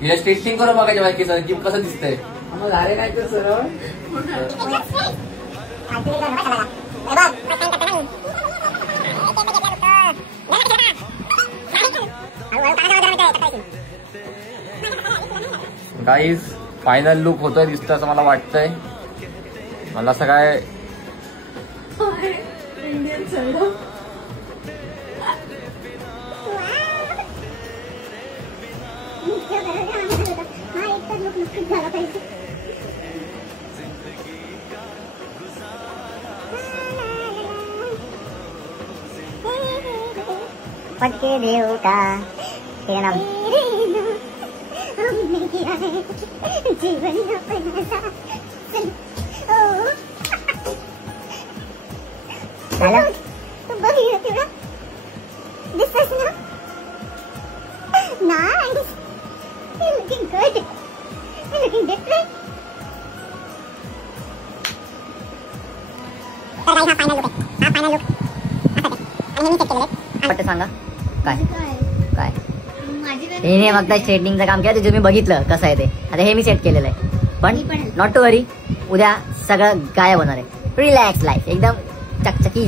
हिला स्ट्रेचिंग करू बघा जेव्हा केस की कसं दिसतंय. आम्हाला झाले नाही तर सरळ गाईज फायनल लुक होतोय दिसतं असं मला वाटतंय. मला असं काय इंडियन सैडो पटके देव का तेरा नाम जीवन हेलो तू बघी तेवढा दिसतस ना nice you're looking good you're looking different तर गाइस हा फायनल लुक आहे हा फायनल लुक आणि हे मी चेक केलेले वाटतं सांगा काय काय हे फक्त स्ट्रेटनिंगचं काम केलं ते तुम्ही बघितलं कसं आहे ते. आता हे मी सेट केलेलं आहे पण नॉट टू वरी उद्या सगळं गायब होणार आहे. रिलॅक्स लाईफ एकदम चकचकी.